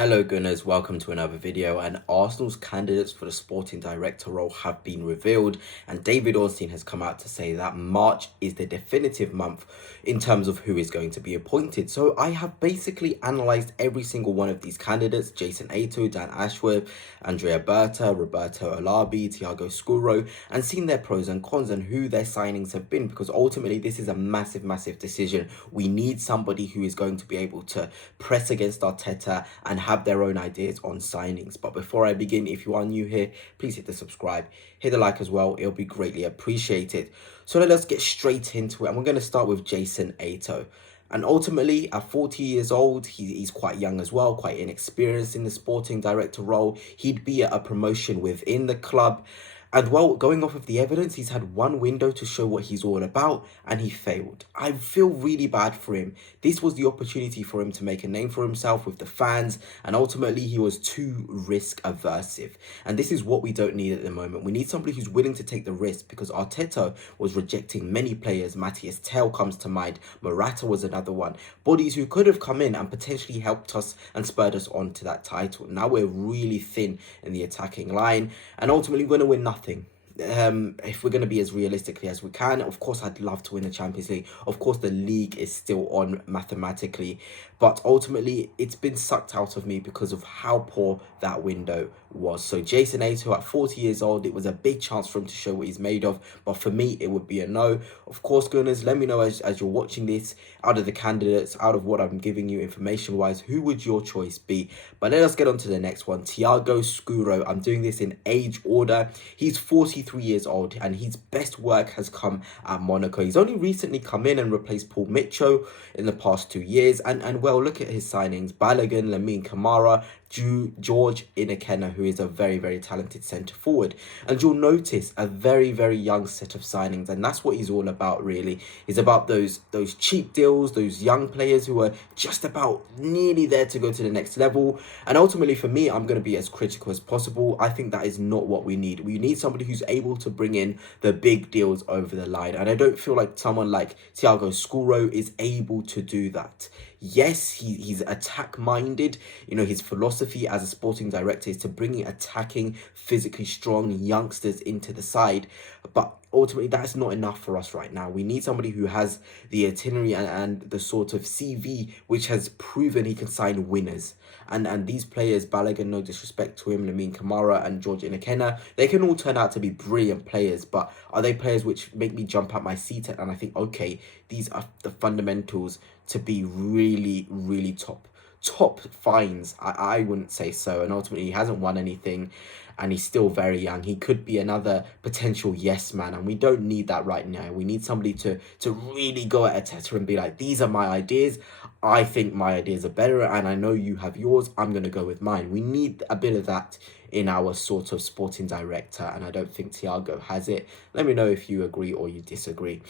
Hello Gunners, welcome to another video. And Arsenal's candidates for the sporting director role have been revealed, and David Ornstein has come out to say that March is the definitive month in terms of who is going to be appointed. So I have basically analysed every single one of these candidates: Jason Ayto, Dan Ashworth, Andrea, Berta, Roberto, Olabe, Thiago, Scuro, and seen their pros and cons and who their signings have been, because ultimately this is a massive decision. We need somebody who is going to be able to press against Arteta and have their own ideas on signings. But before I begin, if you are new here, please hit the subscribe, hit the like as well. It'll be greatly appreciated. So let's get straight into it, and we're going to start with Jason Ayto. And ultimately, at 40 years old, he's quite young as well, quite inexperienced in the sporting director role. He'd be at a promotion within the club. And well, going off of the evidence, he's had one window to show what he's all about, and he failed. I feel really bad for him. This was the opportunity for him to make a name for himself with the fans, and ultimately he was too risk aversive. And this is what we don't need at the moment. We need somebody who's willing to take the risk, because Arteta was rejecting many players. Matthias Tell comes to mind. Morata was another one. Bodies who could have come in and potentially helped us and spurred us on to that title. Now we're really thin in the attacking line, and ultimately we're going to win nothing. If we're going to be as realistically as we can. Of course, I'd love to win the Champions League. Of course, the league is still on mathematically, but ultimately it's been sucked out of me because of how poor that window was. So Jason Ayto at 40 years old, it was a big chance for him to show what he's made of, but for me it would be a no. Of course, Gunners, let me know as you're watching this, out of the candidates, out of what I'm giving you information wise, who would your choice be? But let us get on to the next one. Thiago Scuro. I'm doing this in age order. He's 43 years old, and his best work has come at Monaco. He's only recently come in and replaced Paul Mitchell in the past 2 years, and well, look at his signings: Balogun, Lamine Camara, George Inakena, who is a very talented centre forward. And you'll notice a very young set of signings, and that's what he's all about really. He's about those cheap deals, those young players who are just about nearly there to go to the next level. And ultimately for me, I'm going to be as critical as possible. I think that is not what we need. We need somebody who's able to bring in the big deals over the line, and I don't feel like someone like Thiago Scuro is able to do that. Yes, he's attack minded. You know, his philosophy as a sporting director is to bring in attacking, physically strong youngsters into the side, but ultimately that's not enough for us right now. We need somebody who has the itinerary and the sort of CV which has proven he can sign winners. And these players, Balogun, no disrespect to him, Lamine Camara and George Inakena, they can all turn out to be brilliant players, but are they players which make me jump out my seat and I think, okay, these are the fundamentals to be really top finds? I wouldn't say so. And ultimately he hasn't won anything, and he's still very young. He could be another potential yes man, and we don't need that right now. We need somebody to really go at Arteta and be like, these are my ideas. I think my ideas are better, and I know you have yours. I'm going to go with mine. We need a bit of that in our sort of sporting director, and I don't think Thiago has it. Let me know if you agree or you disagree.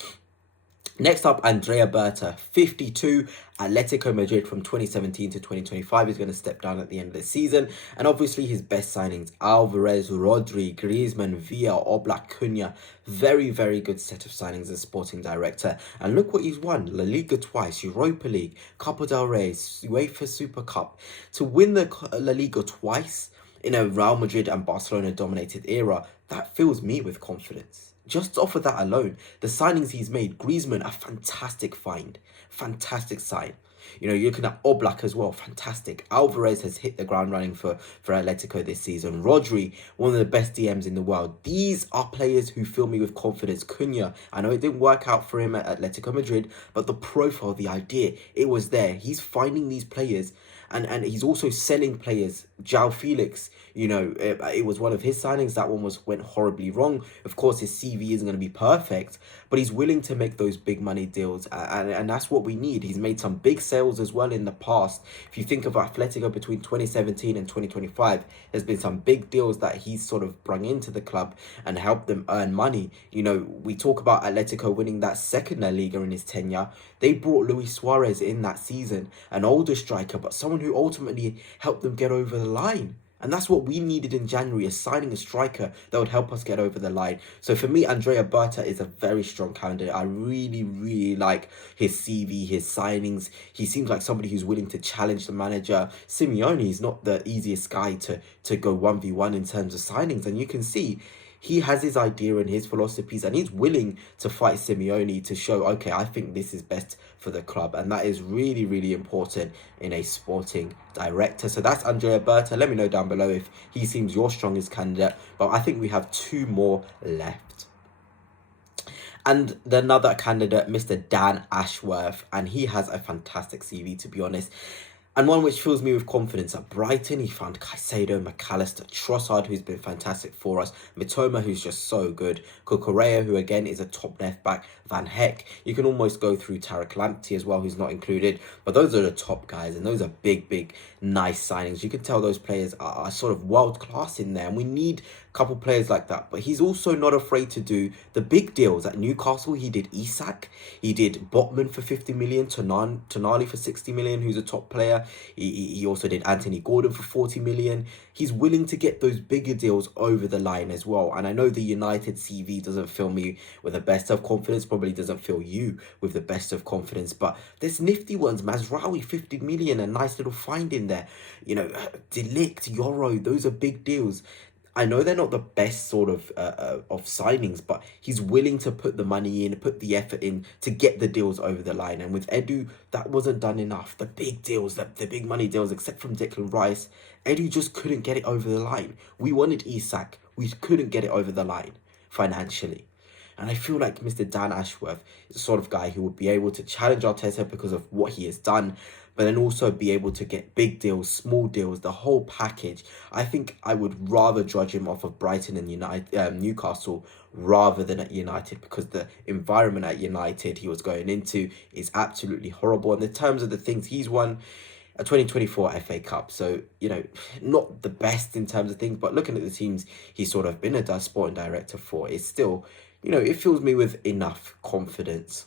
Next up, Andrea Berta, 52, Atletico Madrid from 2017 to 2025. Is going to step down at the end of the season. And obviously his best signings: Alvarez, Rodri, Griezmann, Villa, Oblak, Cunha. Very good set of signings as sporting director. And look what he's won: La Liga twice, Europa League, Copa del Rey, UEFA Super Cup. To win the La Liga twice in a Real Madrid and Barcelona dominated era, that fills me with confidence. Just off of that alone, the signings he's made: Griezmann, a fantastic find, fantastic sign. You know, you're looking at Oblak as well, fantastic. Alvarez has hit the ground running for Atletico this season. Rodri, one of the best DMs in the world. These are players who fill me with confidence. Cunha, I know it didn't work out for him at Atletico Madrid, but the profile, the idea, it was there. He's finding these players, and he's also selling players. João Felix, you know, it was one of his signings. That one went horribly wrong. Of course, his CV isn't going to be perfect, but he's willing to make those big money deals, and that's what we need. He's made some big sales as well in the past. If you think of Atletico between 2017 and 2025, there's been some big deals that he's sort of brung into the club and helped them earn money. You know, we talk about Atletico winning that second La Liga in his tenure. They brought Luis Suarez in that season, an older striker, but someone who ultimately helped them get over the line. And that's what we needed in January, is signing a striker that would help us get over the line. So for me, Andrea Berta is a very strong candidate. I really, really like his CV, his signings. He seems like somebody who's willing to challenge the manager. Simeone is not the easiest guy to go 1v1 in terms of signings. And you can see he has his idea and his philosophies, and he's willing to fight Simeone to show, okay, I think this is best for the club. And that is really, really important in a sporting director. So that's Andrea Berta. Let me know down below if he seems your strongest candidate. But I think we have 2 more left. And another candidate, Mr. Dan Ashworth, and he has a fantastic CV, to be honest. And one which fills me with confidence. At Brighton, he found Caicedo, McAllister, Trossard, who's been fantastic for us, Mitoma, who's just so good, Cucurella, who again is a top left back, Van Heck. You can almost go through Tarek Lamptey as well, who's not included, but those are the top guys, and those are big, nice signings. You can tell those players are sort of world class in there, and we need a couple players like that. But he's also not afraid to do the big deals. At Newcastle, he did Isak, he did Botman for 50 million, Tonali for 60 million, who's a top player. He also did Anthony Gordon for 40 million. He's willing to get those bigger deals over the line as well. And I know the United CV doesn't fill me with the best of confidence, probably doesn't fill you with the best of confidence, but there's nifty ones. Mazraoui, 50 million, a nice little find in there. You know, De Ligt, Yoro, those are big deals. I know they're not the best sort of signings, but he's willing to put the money in, put the effort in to get the deals over the line. And with Edu, that wasn't done enough. The big deals, the big money deals, except from Declan Rice, Edu just couldn't get it over the line. We wanted Isak. We couldn't get it over the line financially. And I feel like Mr. Dan Ashworth is the sort of guy who would be able to challenge Arteta because of what he has done, but then also be able to get big deals, small deals, the whole package. I think I would rather judge him off of Brighton and Newcastle rather than at United, because the environment at United he was going into is absolutely horrible. And in terms of the things he's won, a 2024 FA Cup, so, you know, not the best in terms of things, but looking at the teams he's sort of been a sporting director for, it's still, you know, it fills me with enough confidence.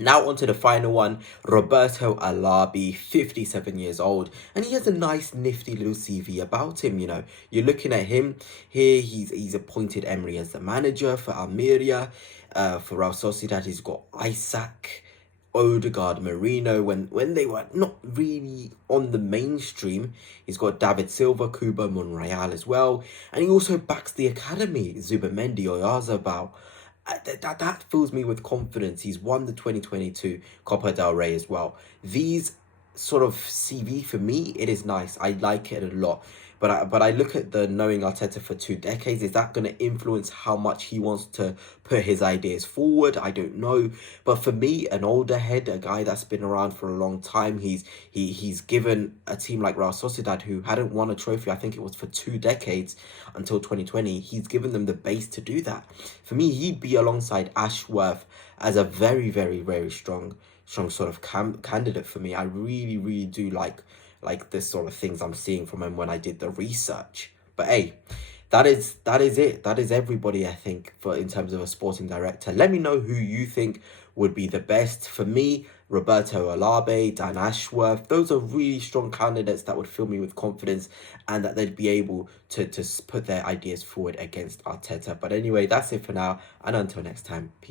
Now on to the final one, Roberto Olabe, 57 years old, and he has a nice nifty little CV about him. You know, you're looking at him here, he's appointed Emery as the manager for Almeria. For Real Sociedad, he's got Isaac, Odegaard, Marino, when they were not really on the mainstream. He's got David Silva, Kubo, Monreal as well, and he also backs the academy, Zubamendi, Oyarzabal. That fills me with confidence. He's won the 2022 Copa del Rey as well. These sort of CV, for me, it is nice. I like it a lot. But I look at the knowing Arteta for 2 decades. Is that going to influence how much he wants to put his ideas forward? I don't know. But for me, an older head, a guy that's been around for a long time, he's given a team like Real Sociedad, who hadn't won a trophy, I think it was for 2 decades until 2020. He's given them the base to do that. For me, he'd be alongside Ashworth as a very, very strong sort of candidate for me. I really do like this sort of things I'm seeing from him when I did the research. But hey, that is it. That is everybody, I think, for in terms of a sporting director. Let me know who you think would be the best. For me, Roberto Olabe, Dan Ashworth, those are really strong candidates that would fill me with confidence, and that they'd be able to put their ideas forward against Arteta. But anyway, that's it for now, and until next time, peace.